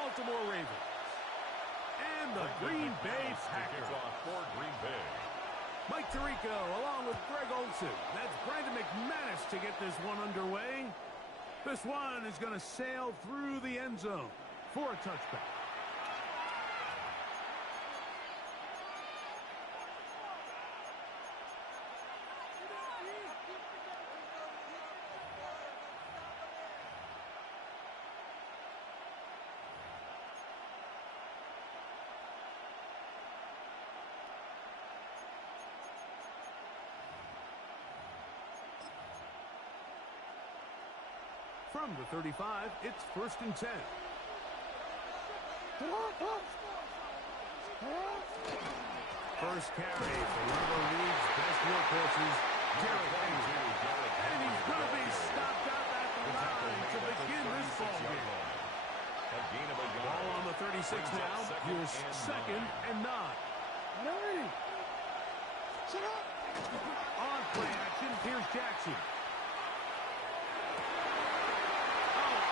Baltimore Ravens. And the Green Bay Packers. For Green Bay. Mike Tirico along with Greg Olsen. That's Brandon McManus to get this one underway. This one is going to sail through the end zone for a touchback. From the 35, it's 1st and 10. First carry for one of the league's best workhorses, Derrick Henry. And he's going to be stopped out at the line to begin this ball game. Ball on the 36 now. Here's 2nd and 9. On play action, here's Jackson.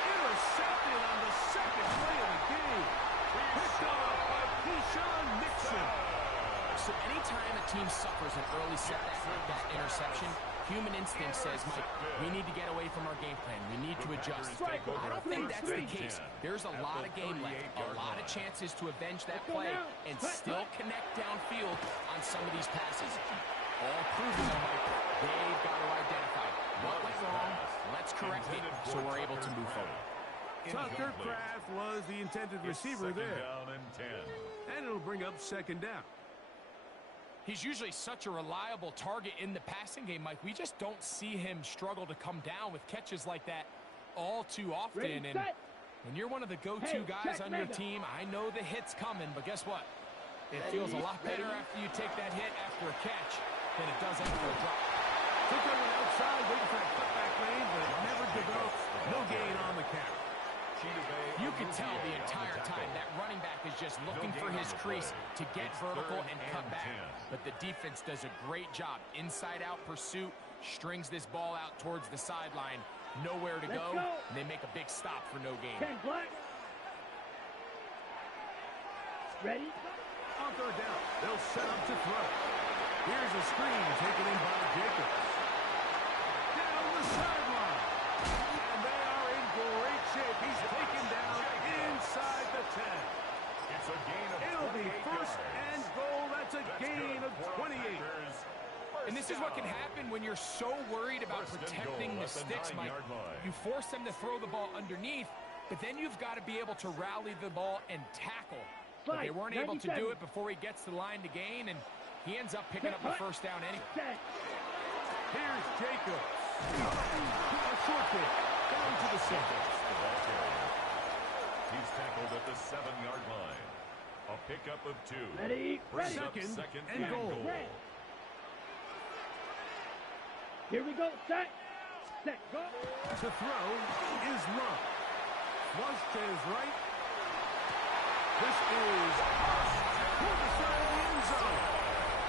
Intercepted on the 2nd play of the game. Picked off by Keyshawn Nixon. So anytime a team suffers an early setback like that interception, human instinct says, Mike, we need to get away from our game plan. We need to adjust. I don't think that's the case. There's a lot of game left, a lot of chances to avenge that play and still connect downfield on some of these passes. All proven, though, Mike, they've got to identify what went wrong. Let's correct it so we're able to move forward. Tucker Kraft was the intended receiver there. Down and 10. And it'll bring up 2nd down. He's usually such a reliable target in the passing game, Mike. We just don't see him struggle to come down with catches like that all too often. And when you're one of the go-to guys on your team, I know the hit's coming, but guess what? It feels a lot better after you take that hit after a catch than it does after a drop. Took on the outside, waiting for a cutback lane, but it never developed. No gain on the carry. You can tell the entire time that running back is just looking for his crease to get vertical and cut back. But the defense does a great job. Inside-out pursuit, strings this ball out towards the sideline. Nowhere to go, and they make a big stop for no gain. Ready? On 3rd down, they'll set up to throw. Here's a screen taken in by Jacobs. Down the sideline. And they are in great shape. He's taken down inside the 10. It's a gain of It'll be 1st and goal. That's a gain of 28. And this is what can happen when you're so worried about protecting the sticks, Mike. You force them to throw the ball underneath, but then you've got to be able to rally the ball and tackle. But they weren't able to do it before he gets the line to gain, and he ends up picking up the 1st down anyway. Here's Jacobs. A short kick. Down to the 7th. He's tackled at the 7-yard line. A pickup of 2. Ready. Second and goal. Here we go. Set, go. To throw is Love. Flush to his right. This is for the side of the end zone.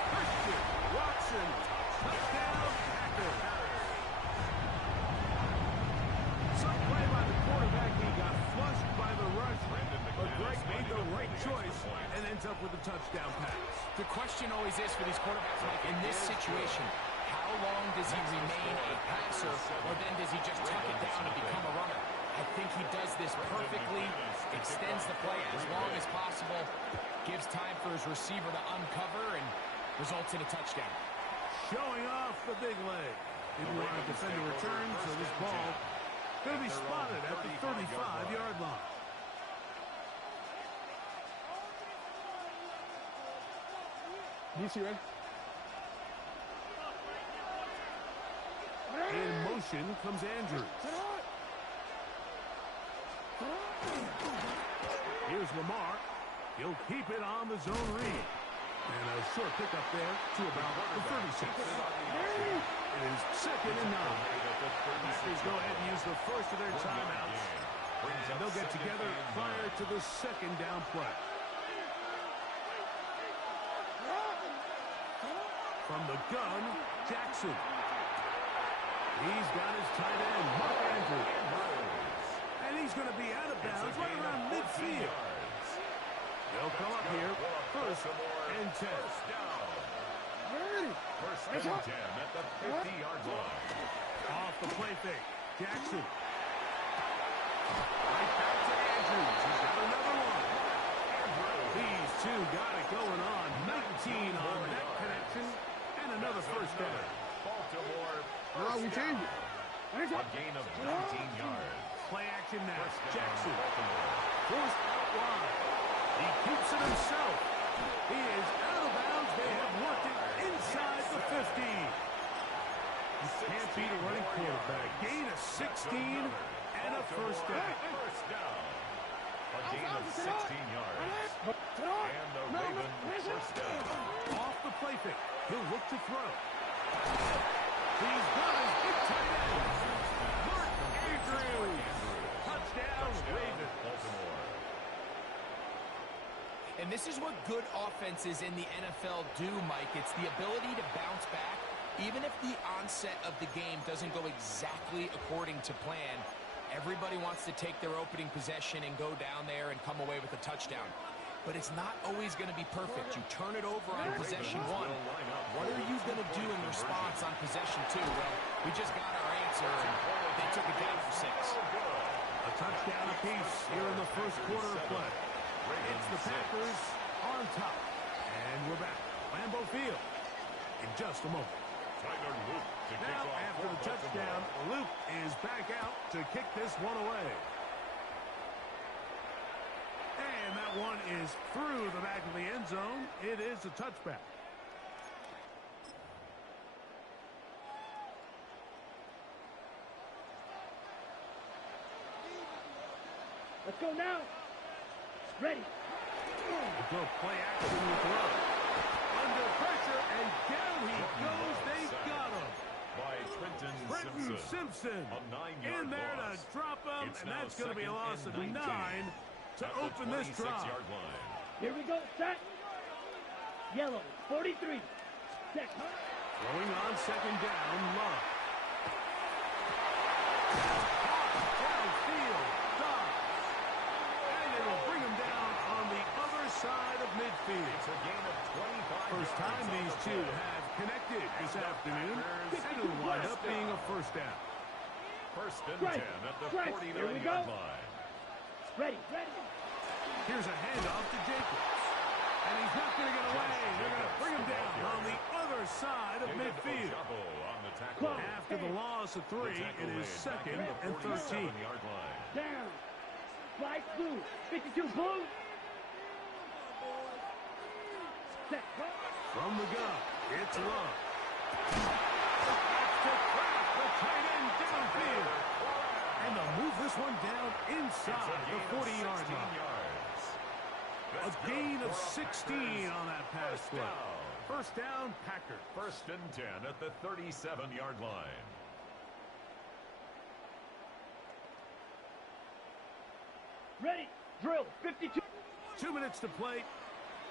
Christian Watson, touchdown Packers. Some play by the quarterback. He got flushed by the rush, but Greg made the right choice and ends up with a touchdown pass. The question always is for these quarterbacks, Mike, in this situation, how long does he remain a passer, or then does he just tuck it down and become a runner? I think he does this perfectly, extends the play as long as possible, gives time for his receiver to uncover, and results in a touchdown. Showing off the big leg. Didn't want to defend a return, so this ball going to be spotted at the 35-yard line. You see, right? In motion comes Andrews. Here's Lamar. He'll keep it on the zone read. And a short pickup there to about the 36. It is 2nd and 9. Packers go ahead and use the first of their timeouts. And they'll get together prior to the 2nd down play. From the gun, Jackson. He's got his tight end, Mark Andrews. And he's going to be out of bounds right around midfield. and 10 at the 50-yard line. Off the play fake. Jackson. Right back to Andrews. He's got another one. These two got it going on. 19 on that connection. And another first down. Baltimore. No, we changed it. A gain of 19 yards. Play action now. Jackson. Forced out wide. He keeps it himself. He is out of bounds. They have worked it inside the 50. You can't beat a running quarterback. Gain of 16 and a first down. First down. A gain of 16 yards. And the Ravens first down. Off the play fake. He'll look to throw. He's got his big tight end. Mark Andrews. Touchdown, Ravens. Baltimore. And this is what good offenses in the NFL do, Mike. It's the ability to bounce back, even if the onset of the game doesn't go exactly according to plan. Everybody wants to take their opening possession and go down there and come away with a touchdown. But it's not always going to be perfect. You turn it over on possession one. What are you going to do in response on possession two? Well, we just got our answer, and they took it down for 6. A touchdown apiece here in the first quarter of play. It's the Packers on top. And we're back. Lambeau Field in just a moment. Now, after the touchdown, Luke is back out to kick this one away. And that one is through the back of the end zone. It is a touchback. Let's go now. Ready. We'll go play action with Love. Under pressure, and down he goes. They got him. By Trenton Simpson. A 9-yard in there loss. to drop him, It's and now that's going to be a loss of 2nd and 9 to at the open this drive. 26-yard line. Here we go. Set. Yellow. 43. Set. Throwing on second down, Love. Downfield. Dobbs. And it'll bring him down on the other side of midfield. It's a gain of 25 First time yards these on the two play. have connected this afternoon, and it'll wind up being a first down. First and Right. 10 at the Right. Here we 49-yard go. line. Ready. Ready. Here's a handoff to Jacobs. And he's not going to get away. They're going to bring him down on the other side of midfield. On the tackle. After the loss of 3, it is second and 13. 47-yard line. Down. Fly blue. 52 blue. Set. From the gun, it's Love. That's to Kraft, the tight end downfield. And they'll move this one down inside the 40-yard line. A gain of 16 on that pass play. First down, Packers. First and 10 at the 37-yard line. Ready. Drill. 52. 2 minutes to play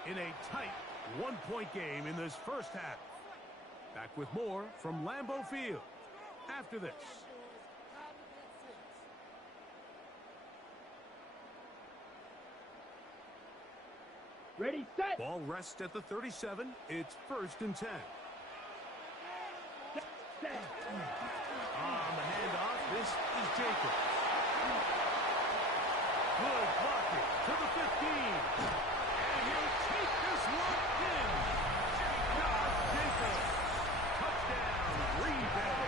in a tight one-point game in this first half. Back with more from Lambeau Field after this. Ready. Set. Ball rests at the 37. It's first and 10. Set. On the handoff, this is Jacobs. Good blocking to the 15. And he'll take this one in. Josh Jacobs. Touchdown, Green Bay.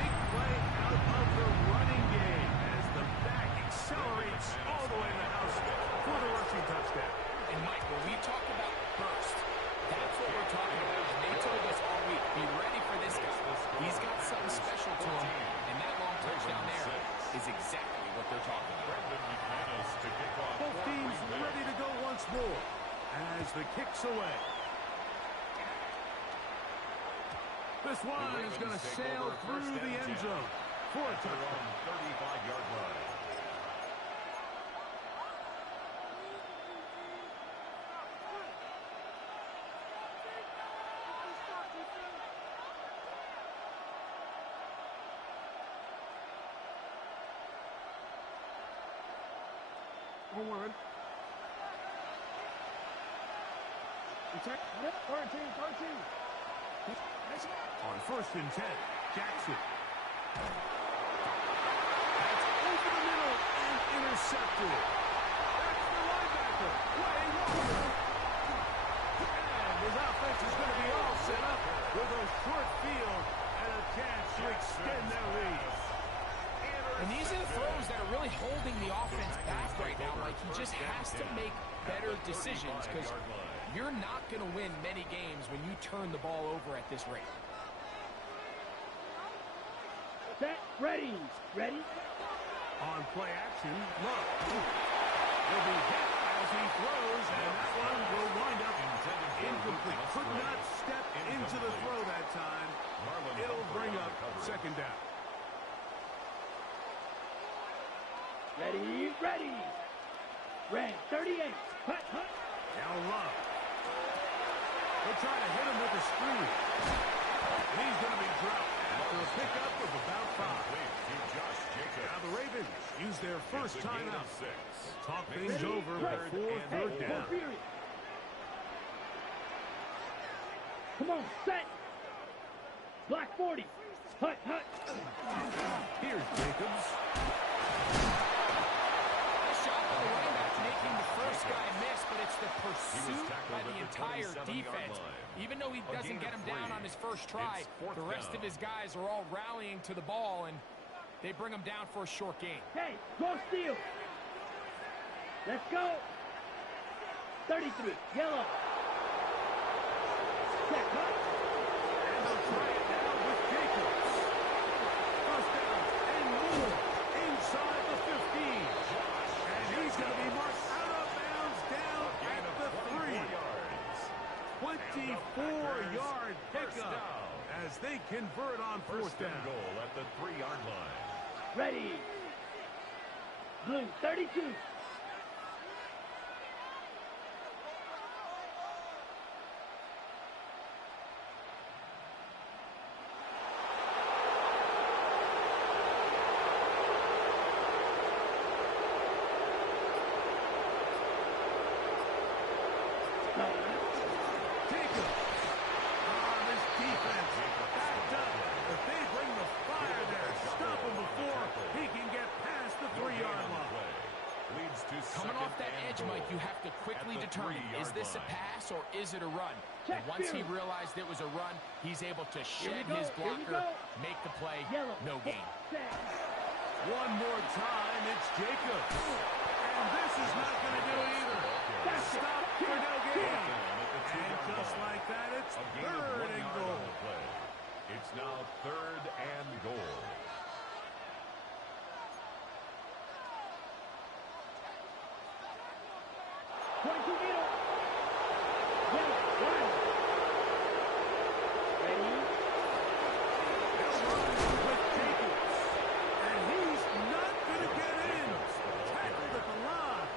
Big play out of the running game as the back accelerates all the way to the house for the rushing touchdown. And, Mike, when we talk about burst, that's what we're talking about. And they told us all week, be ready for this guy. He's got something special to him, and that long touchdown there is exactly what they're talking about. Both teams ready to go once more as the kick's away. This one is going to sail through the end zone for a touchdown. 35-yard line. One word. 13, 13. On 1st and 10, Jackson. That's over the middle and intercepted. That's the linebacker. Way longer. And his offense is going to be all set up with a short field and a chance to extend their lead. And these are the throws that are really holding the offense back right now. Like, he just has to make better decisions because you're not going to win many games when you turn the ball over at this rate. Set, ready. Ready? On play action, Love. Will be hit as he throws, and that one will wind up incomplete. Could not step into the throw that time. It'll bring up 2nd down. Ready, ready. Red, 38. Hut, hut. Now Love. They'll try to hit him with a screen. And he's going to be dropped after a pickup of about 5. Now the Ravens use their first timeout. Talk things over before 3rd down. Come on, set. Black 40. Hut, hut. Here's Jacobs. Making the first guy miss, but it's the pursuit by the entire defense. Even though he doesn't get him down on his first try, the rest of his guys are all rallying to the ball, and they bring him down for a short gain. Hey, go steal. Let's go. 33, yellow. Set, hut. And they'll try it now with Jacobs. First down and more inside the 15. And he's going to be marked out of bounds down at the 3. 24-yard pickup as they convert on 4th down. Goal at the 3-yard line. Ready. Blue, 32. Coming off that edge, Mike, you have to quickly determine, is this a pass or is it a run? And once he realized it was a run, he's able to shed his blocker, make the play, no gain. One more time, it's Jacobs. And this is not going to do it either. Stop for no gain. And just like that, it's 3rd and goal. It's now 3rd and goal. Point to middle. One. Ready? They'll run with Jacobs. And he's not going to get in. Tackled at the line.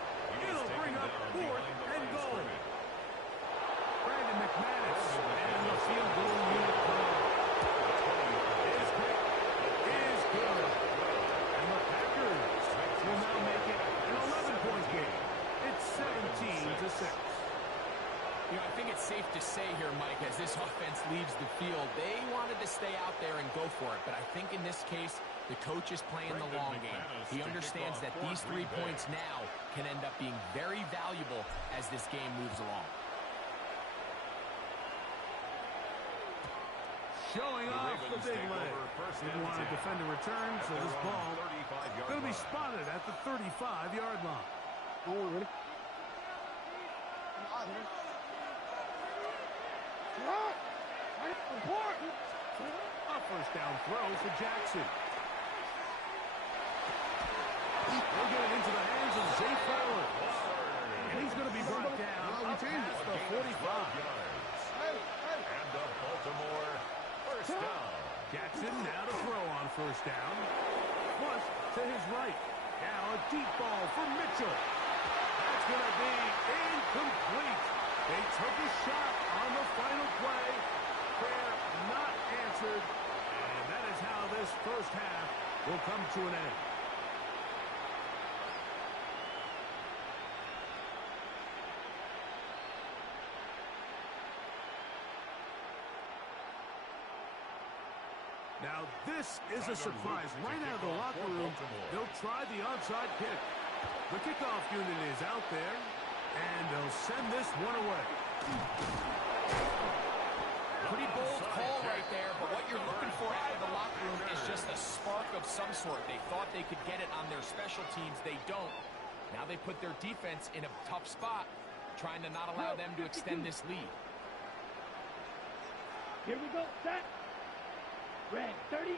It'll bring up 4th and goal. Brandon McManus and the field goal unit call. His pick is good. And the Packers will now make it an 11-point game. It's 17-6. You know, I think it's safe to say here, Mike, as this offense leaves the field, they wanted to stay out there and go for it. But I think in this case, the coach is playing the long game. He understands that these 3 points now can end up being very valuable as this game moves along. Showing off the big leg. Didn't want to defend a return, so this ball going to be spotted at the 35-yard line. Oh, ready? A 1st down throw for Jackson. They'll get it into the hands of Zay Flowers. And he's going to be brought down up past the 45. And the Baltimore 1st down. Jackson now to throw on 1st down. Plus to his right. Now a deep ball for Mitchell. That's going to be incomplete. They took a shot on the final play. Prayer not answered. And that is how this 1st half will come to an end. Now, this is a surprise. Right out of the locker room, they'll try the onside kick. The kickoff unit is out there, and they'll send this one away. Pretty bold call right there, but what you're looking for out of the locker room is just a spark of some sort. They thought they could get it on their special teams. They don't. Now they put their defense in a tough spot, trying to not allow them to extend this lead. Here we go, set. Red, 38.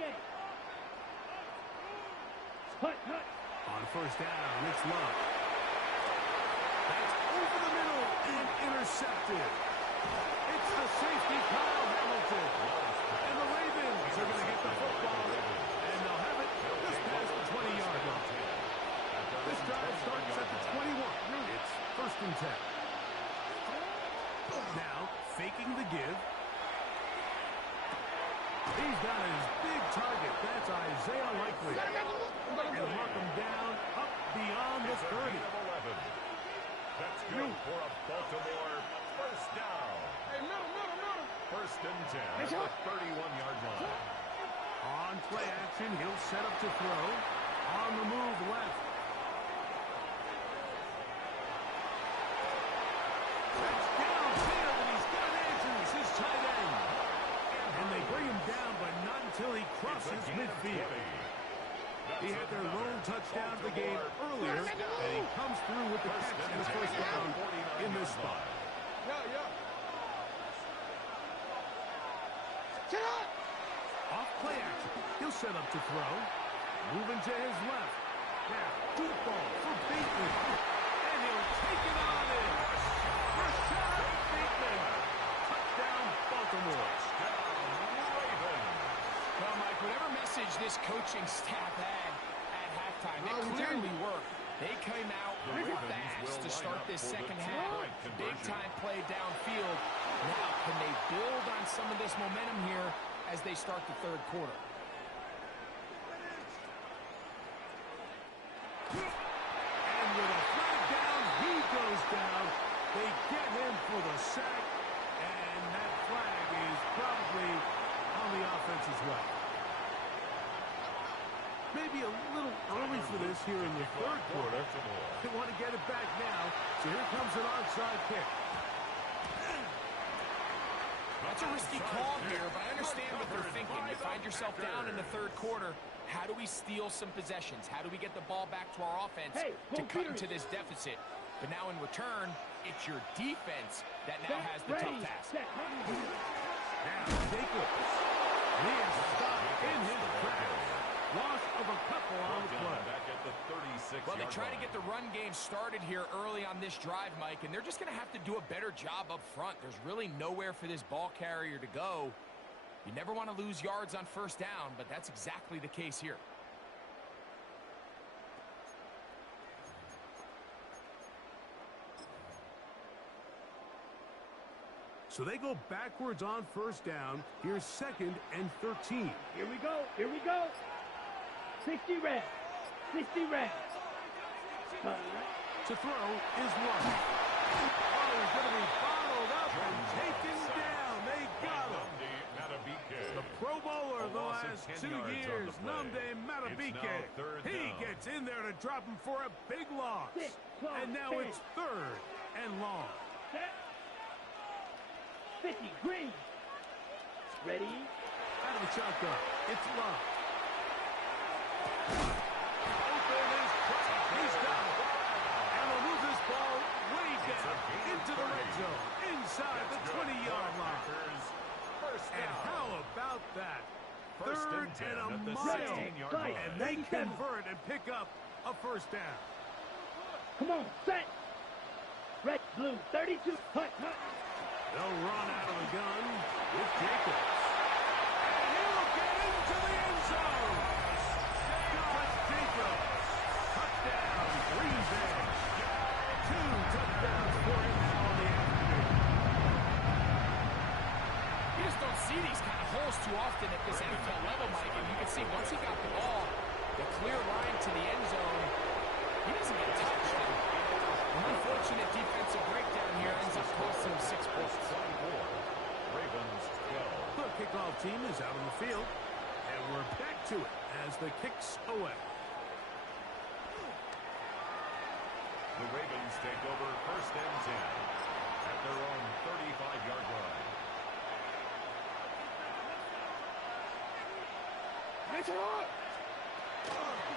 Hut. On first down, it's Love. That's over the middle and intercepted. It's the safety, Kyle Hamilton. And the Ravens are going to get the football, and they'll have it just past the 20-yard line. This drive starts at the 21. It's first and 10. Now, faking the give. He's got his big target. That's Isaiah Likely. And mark him down up beyond the 30. That's good for a Baltimore first down. First and 10 at the 31-yard line. On play action, he'll set up to throw. On the move left. That's downfield, and he's got Andrews, his tight end. And they bring him down, but not until he crosses midfield. He had their lone touchdown of the game earlier, and he comes through with the catch and the first down in this spot. Off play action. He'll set up to throw. Moving to his left. Now, deep ball for Bateman. And he'll take it on in. Rashad Bateman. Touchdown, Baltimore. Well, Mike, whatever message this coaching staff had at halftime, it clearly worked. They came out fast to start this second half. Big-time play downfield. Now, can they build on some of this momentum here as they start the third quarter? And with a flag down, he goes down. They get him for the sack, and that flag is probably on the offense as well. Maybe a little early for this here in the third quarter. They want to get it back now, so here comes an onside kick. That's a risky call here, but I understand what they're thinking. You find yourself down in the third quarter. How do we steal some possessions? How do we get the ball back to our offense to cut into this deficit? But now in return, it's your defense that now has the tough task. Now, Jacobs. He is stopped in his tracks. Loss of a couple on the play. Back at the 36. Well, they try to get the run game started here early on this drive, Mike, and they're just going to have to do a better job up front. There's really nowhere for this ball carrier to go. You never want to lose yards on first down, but that's exactly the case here. So they go backwards on first down. Here's second and 13. Here we go. 60 red. To throw is Love. Oh, he's going to be followed up and taken down. They got him. The Pro Bowler the last 2 years, Nnamdi Madubuike. He gets in there to drop him for a big loss. And now it's third and long. 50, green. Ready? Out of the shotgun, it's Love. Open is trapped. He's got it. And they'll move this ball way down into the red zone, inside the 20-yard line. And how about that? Third and a mile. And they convert and pick up a first down. Come on, set. Red, blue, 32. Hut. They'll run out of the gun with Jacobs. And he'll get into the end zone. Josh Jacobs. Touchdown, Green Bay. 2 touchdowns for him now on the afternoon. You just don't see these kind of holes too often at this NFL level, Mike. And you can see once he got the ball, the clear line to the end zone, he doesn't get touched. An unfortunate defensive breakdown here ends up costing him 6 points. Ravens 12. The kickoff team is out on the field. And we're back to it as the kick's away. The Ravens take over 1st and 10 at their own 35-yard line.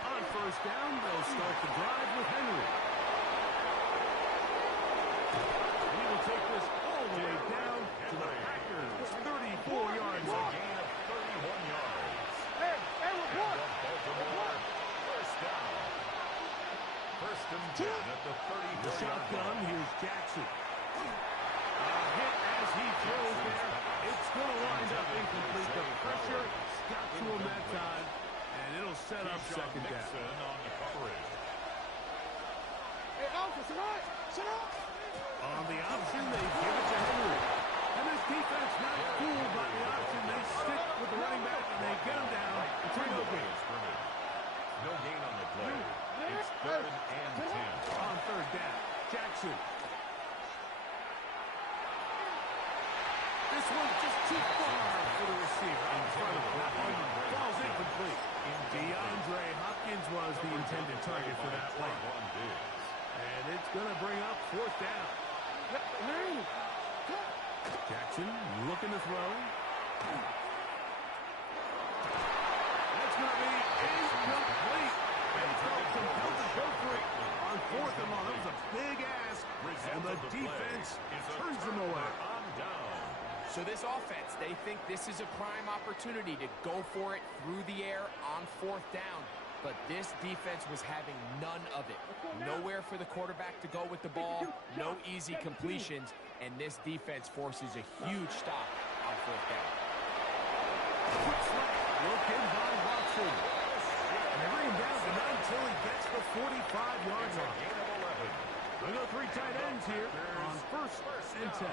On 1st down, they'll start the drive with Henry. He will take this all the way down to the Packers' 34-yard line. A gain of 31 yards. Hey, report! Baltimore, 1st down. 1st and 10 at the 34-yard line. Shotgun, here's Jackson. Hit as he throws there. It's going to wind up incomplete. The pressure got to him that time, and it'll set up 2nd down. On the coverage. Hey, Alpha, sit up! On the option, they give it to Henry. And this defense not fooled by the option. They stick with the running back, and they get him down. It's a no gain. No gain on the play. It's 3rd and 10. On 3rd down, Jackson. This one's just too far for the receiver in front of him. That one falls incomplete. DeAndre Hopkins was the intended target for that one. And it's going to bring up 4th down. Jackson looking to throw. That's going to be incomplete. And he felt compelled to go for it on 4th and long. That was a big ask. And the defense turns him away. So this offense, they think this is a prime opportunity to go for it through the air on 4th down. But this defense was having none of it. Nowhere for the quarterback to go with the ball, no easy completions, and this defense forces a huge stop on 4th down. Quick slap, look in by Watson. And they bring him down to 9 until he gets the 45-yard line. We go 3 tight ends here on 1st and 10.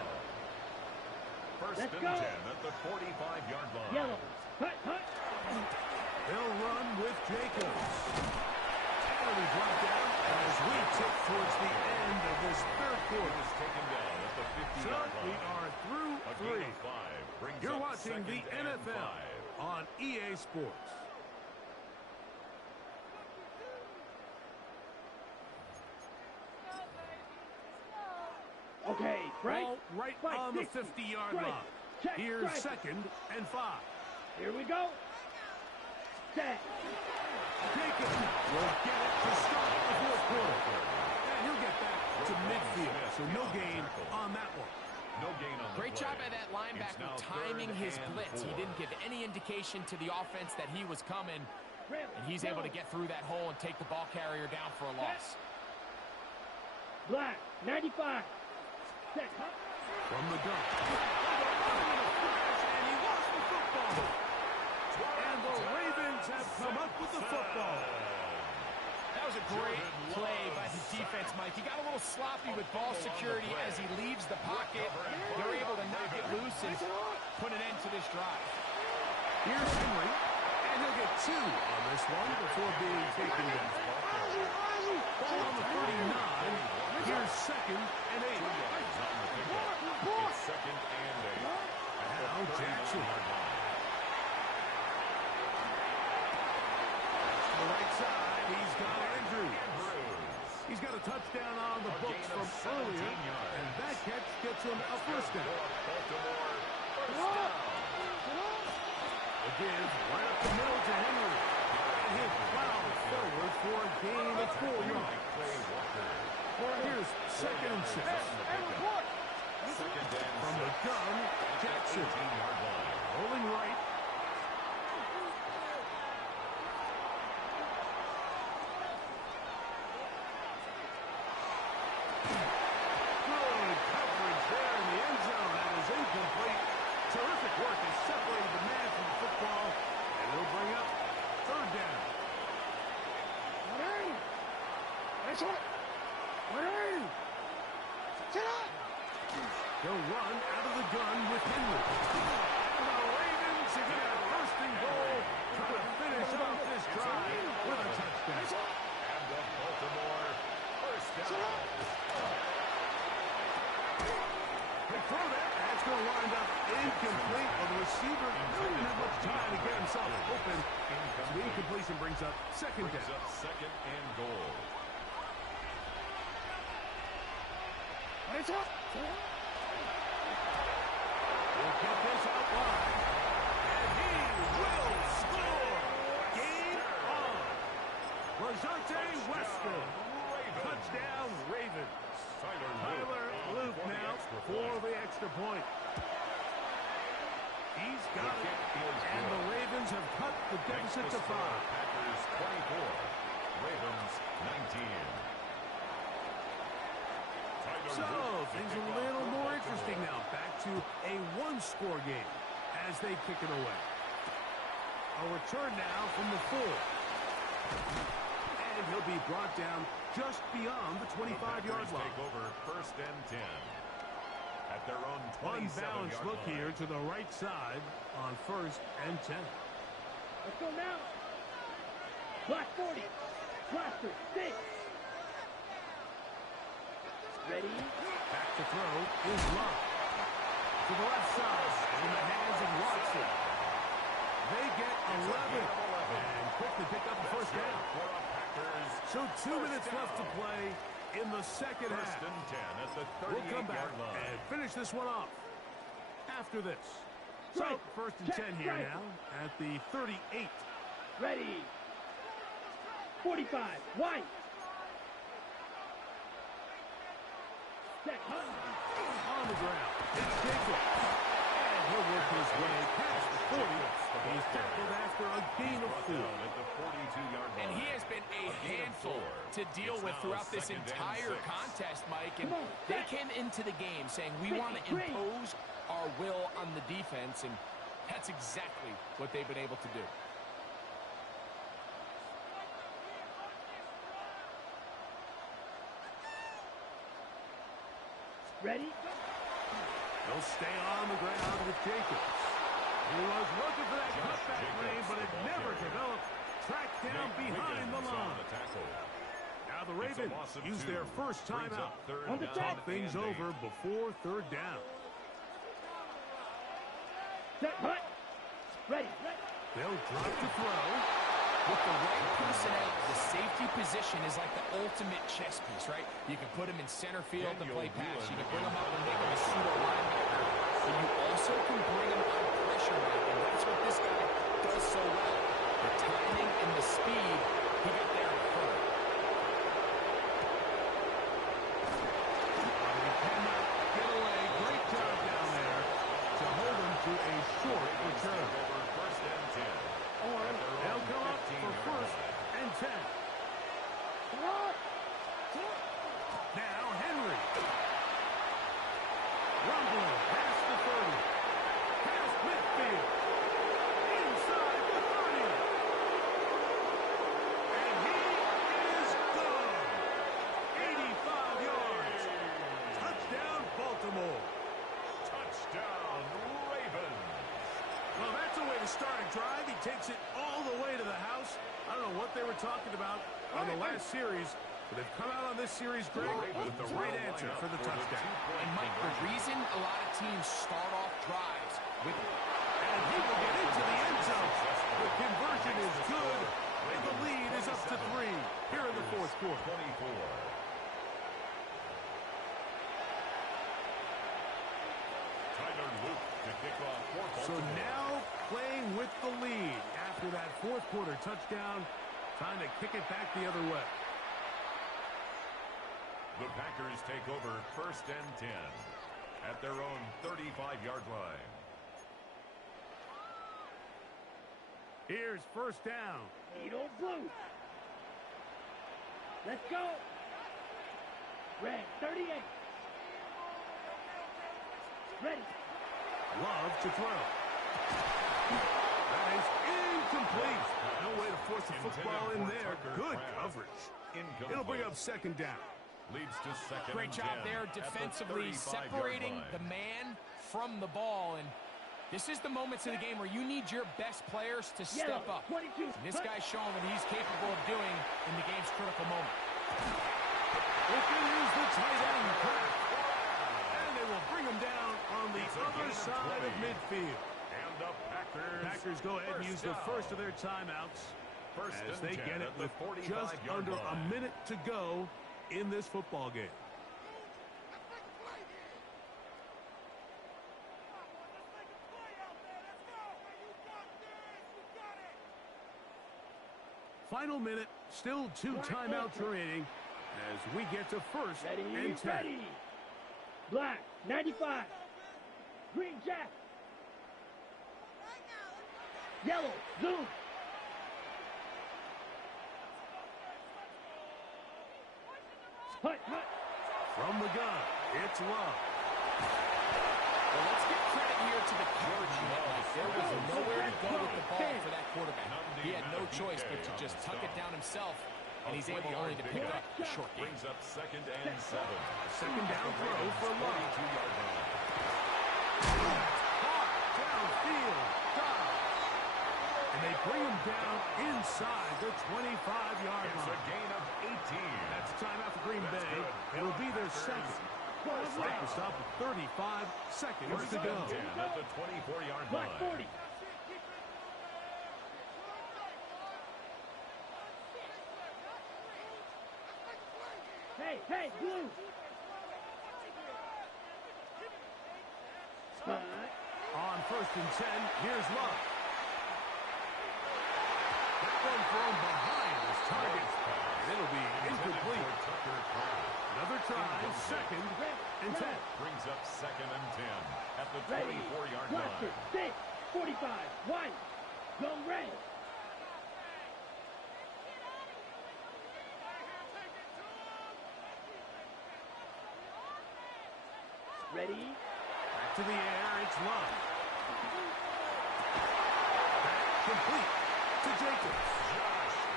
1st and 10 at the 45-yard line. Yellow. Hut, hut. They'll run with Jacobs. And he brought down as we tip towards the end of this 3rd quarter. Taken down at the 50-yard line. We are through 3. You're watching the 2nd and NFL 5. on EA Sports. Okay, Frank. Ball right on the 50-yard line. Here's 2nd and 5. Here we go. Set. Jacobs will get it to start the 4th quarter. And he'll get back to midfield, so no gain on that one. No gain on the Great play. job by that linebacker timing his blitz. He didn't give any indication to the offense that he was coming, and he's able to get through that hole and take the ball carrier down for a loss. Black, 95. Set. From the gun. And he lost the football. And the Ravens have come up with the football. That was a great play by the defense, Mike. He got a little sloppy with ball security as he leaves the pocket. They're able to knock it loose and put an end to this drive. Here's Henry, and he'll get 2 on this one before being taken down. Ball on the 39. Here's 2nd and 8. It's 2nd and 8. Now Jackson. The right side, he's got Andrews. He's got a touchdown on the books from earlier, and that catch gets him a 1st down. Again, right up the middle to Henry. And he'll plow forward for a gain of 4 yards. Here's 2nd and 6. From the gun, Jackson. Rolling right. Good coverage there in the end zone. That is incomplete. Terrific work. They separated the man from the football. And it'll bring up 3rd down. That's it. They'll run out of the gun with Henry. And the Ravens are going to have 1st and goal, trying to finish off this drive with a touchdown. And the Baltimore 1st down. They throw that as That's going to wind up incomplete. Well, the receiver didn't have much time to get himself open. So the incompletion brings up second down. Second and goal. Nice up. He'll get this out wide. And he will score. Game on. Lazarte Weston. Touchdown, Ravens. Tyler Luke now for the extra point. He's got it. And the Ravens have cut the deficit to 5. Packers 24. Ravens 19. So, things a little more interesting now. Back to a one-score game as they kick it away. A return now from the 4. And he'll be brought down just beyond the 25-yard line. Take over first and 10. At their own 27-yard Unbalanced look line. here to the right side on first and 10. Let's go now. Black 40. Blaster 6. Ready? Back to throw is Love. To the left side in the hands of Watson. They get 11 and quickly pick up the first down. So 2 minutes left to play in the second half. First and 10 at the 38-yard We'll come back line. and finish this one off after this. So first and 10 here now at the 38. Ready. 45. White. Set. On the ground. It's Jacobs. And he'll work his way past the 40. He's tackled after a gain of 4. At the 42-yard line. And he has been a handful to deal with throughout this entire contest, Mike. And they came into the game saying, we want to impose our will on the defense, and that's exactly what they've been able to do. Ready? He'll stay on the ground with Jacobs. He was looking for that cutback lane, but it never developed. Tracked down behind the line. Now the Ravens use their first timeout. Talk things over before third down. Set. Hut. Ready. They'll drop to throw. With the right personnel, the safety position is like the ultimate chess piece, right? You can put him in center field to play pass. You can bring him up and make him a pseudo linebacker. But you also can bring him on pressure, Mike, and that's what this guy does so well. The timing and the speed, he got there in front. He cannot get away. Great job down there to hold him to a short return. First and 10. They'll come up for first and 10. Now Henry. Rumbling past the 30. Past midfield. Inside the 30. And he is gone. 85 yards. Touchdown, Baltimore. Touchdown, Ravens. Well, that's a way to start a drive. He takes it all the way to the house. I don't know what they were talking about on the last series, but they've come out on this series, Greg, with the right answer for the touchdown. And, Mike, the reason a lot of teams start off drives with... And he will get into the end zone. The conversion is good, and the lead is up to 3 here in the fourth quarter. 24. Tyler Luke to kick off for So Baltimore. now playing with the lead after that fourth quarter touchdown, time to kick it back the other way. The Packers take over first and 10 at their own 35-yard line. Here's first down. Edo Blue. Let's go. Red 38. Ready. Love to throw. That is incomplete. No way to force the football in there. Good coverage. It'll bring up second down. Leads to second Great and job 10 there at the defensively 35-yard separating line. the man from the ball. And this is the moments of the game where you need your best players to step up. 22. And this guy's showing what he's capable of doing in the game's critical moment. If it is the tight end crack. And they will bring him down on the other field. And the Packers go ahead and use the first of their timeouts as they get it with just under a minute to go in this football game. Final minute, still 2 timeouts remaining as we get to first and 10. Ready. Black, 95. Green Jack. Yellow, zoom. Hut. From the gun, it's Love. Well, let's give credit here to the coverage unit. There was nowhere to go with the ball for that quarterback. He had no choice but to just tuck it down himself, and he's able only to pick up a short game. Brings up 2nd and 7. Second down throw for Love. 42-yard line. Downfield, dive. And they bring him down inside the 25-yard It's line. a gain of 18. That's time out for Green Bay. It'll be their second. Clock will stop at 35 seconds to go. 10 at the 24-yard Black, line. 40. Hey, blue. Spot. On 1st and 10, here's Love. That one thrown behind his target. It'll be incomplete. Another try, 2nd and 10. Brings up 2nd and 10 at the Ready. 24-yard Blaster, line. 6, 45, white. Go red. Ready. Back to the air, it's Love. Back complete to Jacobs.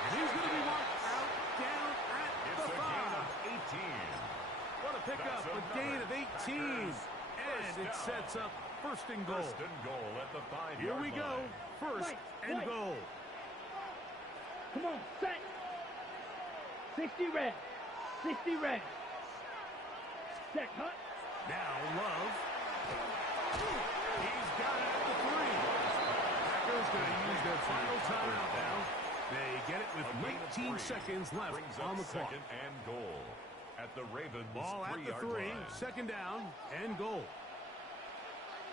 He's going to be marked out, down at It's the a gain 5. of 18. What a pickup, a gain of 18. And it sets up 1st and goal. 1st and goal at the 5-yard line. Here we go, 1st and White. goal. Come on, set. 60 red. 60 red. Set, hut. Now Love. He's got it at the 3. Packers going to use their final timeout now. They get it with 19 seconds left Brings on up the clock. 2nd and goal at the Ravens Ball at the 3-yard 3, line. 2nd down and goal.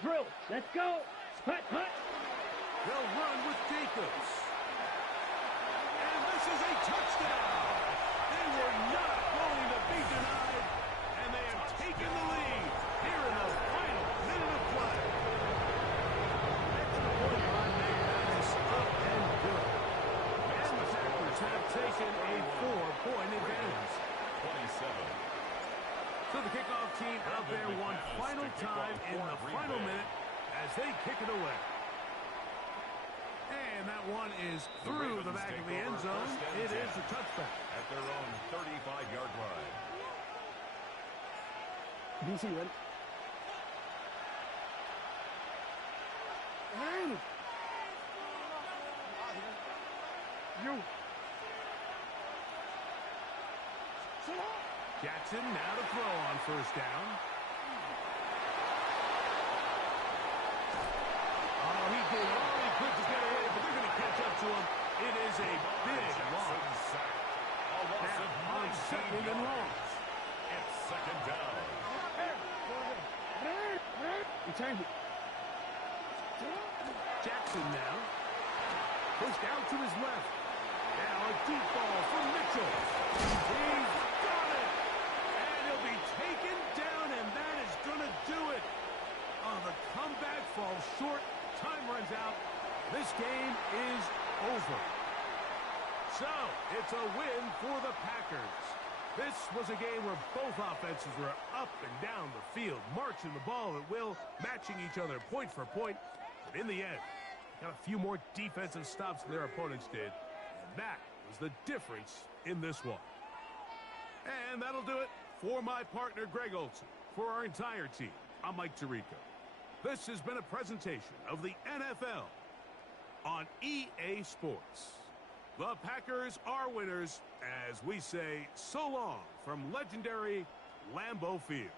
Drill. Let's go. Hut. They'll run with Jacobs. And this is a touchdown. They were not going to be denied, and they have taken the lead here in the final minute of play. Extra point line make this up and good. And the Packers have taken a 4-point advantage. 27. So the kickoff team out there one final time in the final minute as they kick it away. And that one is through the back of the end zone. It is a touchback. At their own 35-yard line. DC, ready? And you. Jackson now to throw on 1st down. Oh, he did all he could to get away, but they're going to catch up to him. It is a big loss. Now on 2nd and long. It's 2nd down. You change it. Jackson now. Pushed out to his left. Now a deep ball from Mitchell. He's got it. And he'll be taken down, and that is going to do it. Oh, the comeback falls short. Time runs out. This game is over. So, it's a win for the Packers. This was a game where both offenses were up and down the field, marching the ball at will, matching each other point for point. But in the end, got a few more defensive stops than their opponents did. And that was the difference in this one. And that'll do it for my partner, Greg Olson. For our entire team, I'm Mike Tirico. This has been a presentation of the NFL on EA Sports. The Packers are winners as we say so long from legendary Lambeau Field.